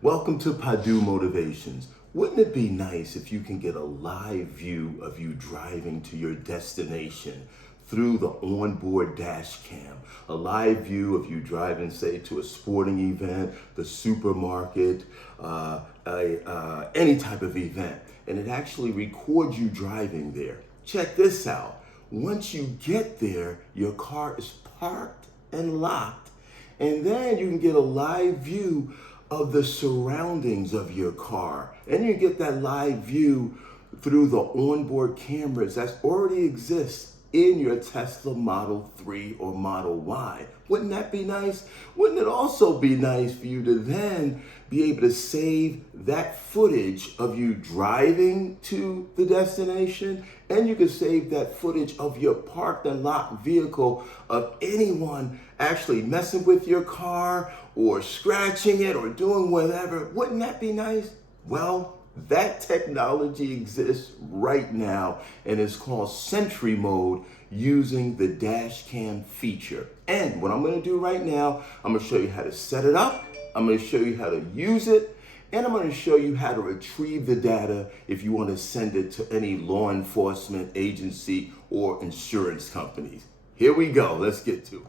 Welcome to Padu Motivations. Wouldn't it be nice if you can get a live view of you driving to your destination through the onboard dash cam? A live view of you driving, say, to a sporting event, the supermarket, any type of event. And it actually records you driving there. Check this out. Once you get there, your car is parked and locked, and then you can get a live view of the surroundings of your car. And you get that live view through the onboard cameras that already exist in your Tesla Model 3 or Model Y. Wouldn't that be nice? Wouldn't it also be nice for you to then be able to save that footage of you driving to the destination, and you can save that footage of your parked and locked vehicle of anyone actually messing with your car or scratching it or doing whatever? Wouldn't that be nice? Well, that technology exists right now, and it's called Sentry Mode using the Dashcam feature. And what I'm going to do right now, I'm going to show you how to set it up, I'm going to show you how to use it, and I'm going to show you how to retrieve the data if you want to send it to any law enforcement agency or insurance companies. Here we go. Let's get to it.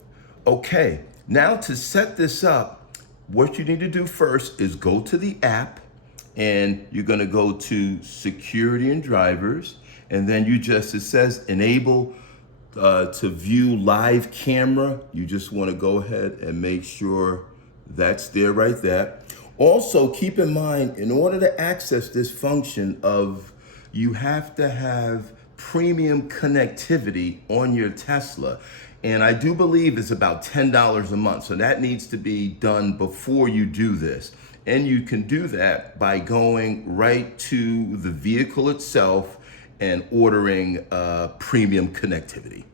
Okay, now to set this up, what you need to do first is go to the app, and you're going to go to security and drivers, and then you just, it says enable to view live camera. You just want to go ahead and make sure that's there right there. Also, keep in mind, in order to access this function of, you have to have premium connectivity on your Tesla. And I do believe it's about $10 a month. So that needs to be done before you do this. And you can do that by going right to the vehicle itself and ordering premium connectivity.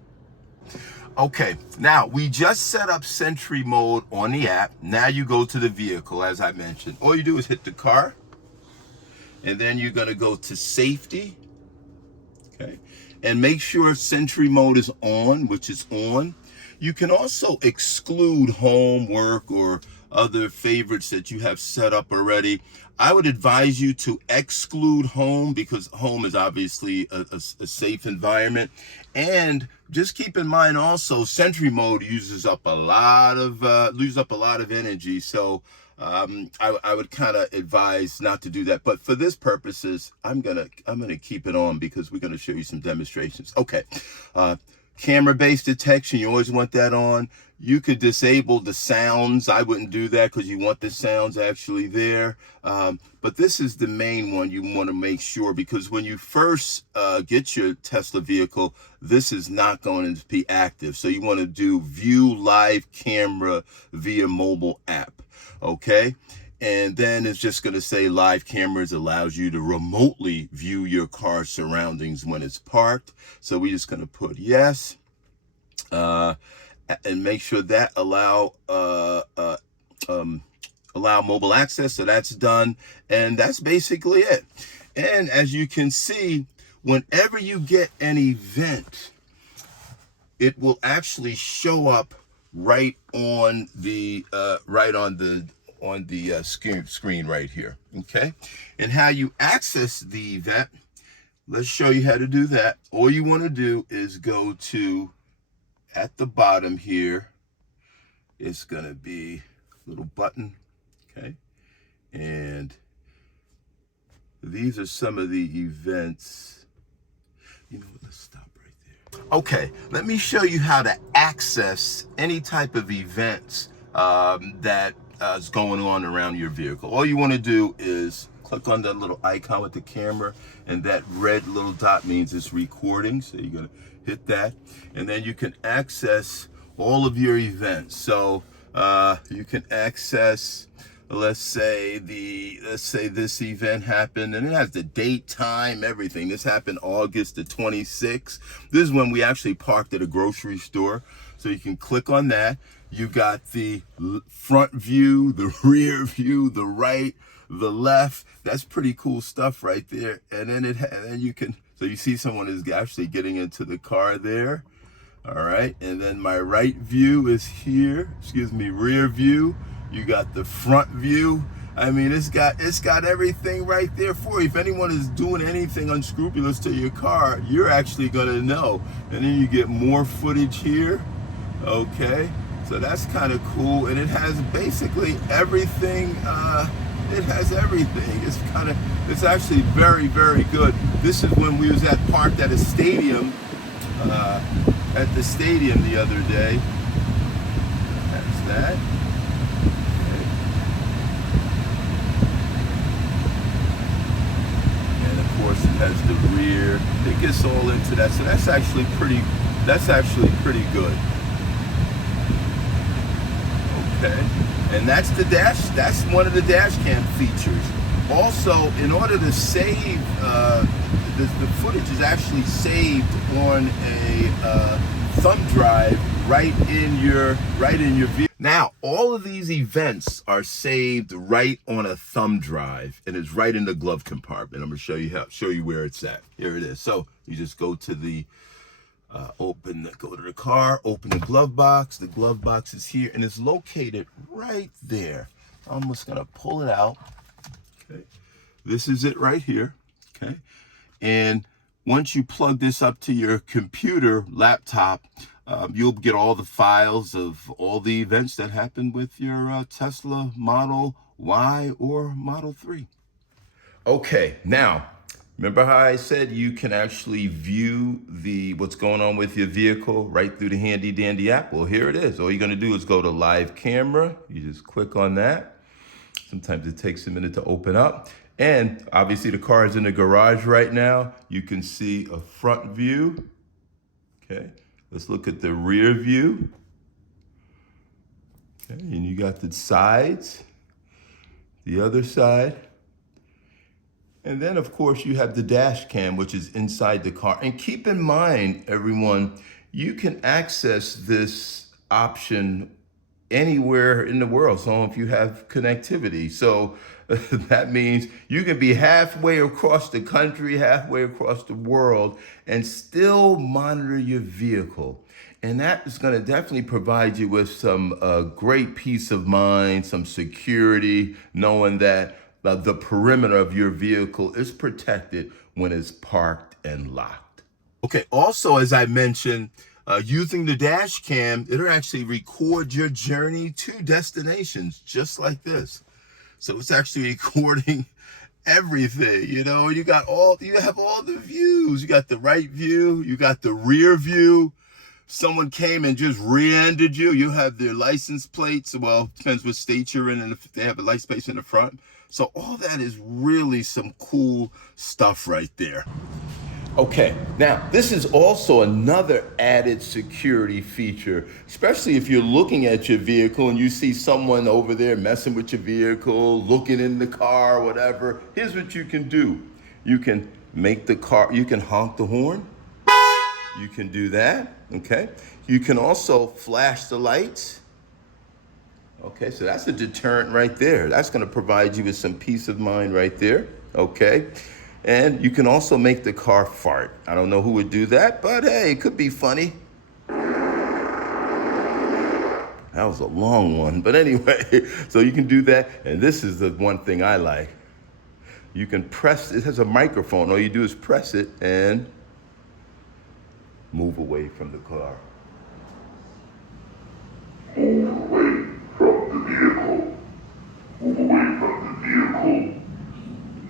Okay, now we just set up Sentry Mode on the app. Now you go to the vehicle, as I mentioned. All you do is hit the car, and then you're gonna go to safety, okay? And make sure Sentry Mode is on, which is on. You can also exclude home, work, or other favorites that you have set up already. I would advise you to exclude home, because home is obviously a safe environment. And just keep in mind also, Sentry Mode uses up a lot of energy. So I would kind of advise not to do that. But for this purposes, I'm gonna keep it on, because we're gonna show you some demonstrations. Okay. Camera-based detection, you always want that on. You could disable the sounds. I wouldn't do that, because you want the sounds actually there. But this is the main one you want to make sure, because when you first get your Tesla vehicle, this is not going to be active. So you want to do view live camera via mobile app, okay? And then it's just going to say live cameras allows you to remotely view your car's surroundings when it's parked. So we're just going to put yes, and make sure that allow mobile access. So that's done, and that's basically it. And as you can see, whenever you get an event, it will actually show up right on the screen right here, okay? And how you access the event, let's show you how to do that. All you want to do is go to, at the bottom here, it's going to be a little button, okay? And these are some of the events. You know what, let's stop right there. Okay, let me show you how to access any type of events that is going on around your vehicle. All you want to do is click on that little icon with the camera, and that red little dot means it's recording. So you're going to hit that, and then you can access all of your events. So you can access, let's say this event happened, and it has the date, time, everything. This happened August the 26th. This is when we actually parked at a grocery store. So you can click on that. You got the front view, the rear view, the right, the left. That's pretty cool stuff right there. And then you can, so you see someone is actually getting into the car there. All right, and then my right view is here, rear view. You got the front view, I mean, it's got everything right there for you. If anyone is doing anything unscrupulous to your car, you're actually gonna know. And then you get more footage here. Okay, so that's kind of cool, and it has basically everything. It has everything. It's actually very, very good. This is when we was parked at a stadium, at the stadium the other day. That's that. Okay. And of course, it has the rear. It gets all into that. So that's actually pretty good. Okay, and that's one of the dash cam features. Also, in order to save, the footage is actually saved on a thumb drive right in your vehicle. Now, all of these events are saved right on a thumb drive, and it's right in the glove compartment. I'm gonna show you where it's at. Here it is. So you just go to the go to the car, open the glove box. The glove box is here, and it's located right there. I'm just gonna pull it out. Okay, this is it right here. Okay, and once you plug this up to your computer, laptop, you'll get all the files of all the events that happened with your Tesla Model Y or Model 3. Okay, now, remember how I said you can actually view what's going on with your vehicle right through the handy dandy app? Well, here it is. All you're gonna do is go to live camera. You just click on that. Sometimes it takes a minute to open up. And obviously the car is in the garage right now. You can see a front view. Okay, let's look at the rear view. Okay, and you got the sides, the other side. And then, of course, you have the dash cam, which is inside the car. And keep in mind, everyone, you can access this option anywhere in the world, so if you have connectivity. So that means you can be halfway across the country, halfway across the world, and still monitor your vehicle. And that is going to definitely provide you with some great peace of mind, some security, knowing that the perimeter of your vehicle is protected when it's parked and locked. Okay, also, as I mentioned, using the dash cam, it'll actually record your journey to destinations just like this. So it's actually recording everything, you know. You have all the views. You got the right view, you got the rear view. Someone came and just rear-ended you. You have their license plates. Well, depends what state you're in, and if they have a license plate in the front. So all that is really some cool stuff right there. Okay, now this is also another added security feature, especially if you're looking at your vehicle and you see someone over there messing with your vehicle, looking in the car, whatever. Here's what you can do. You can you can honk the horn. You can do that, okay? You can also flash the lights. Okay, so that's a deterrent right there. That's gonna provide you with some peace of mind right there, okay? And you can also make the car fart. I don't know who would do that, but hey, it could be funny. That was a long one, but anyway, so you can do that. And this is the one thing I like. You can press, it has a microphone. All you do is press it and move away from the car. Move away from the vehicle. Move away from the vehicle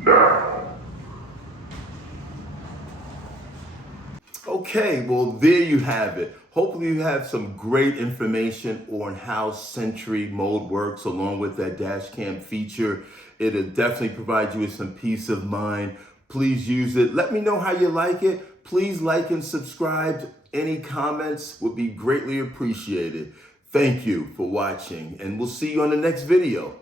now. Okay, well, there you have it. Hopefully you have some great information on how Sentry Mode works along with that dash cam feature. It'll definitely provide you with some peace of mind. Please use it. Let me know how you like it. Please like and subscribe. Any comments would be greatly appreciated. Thank you for watching, and we'll see you on the next video.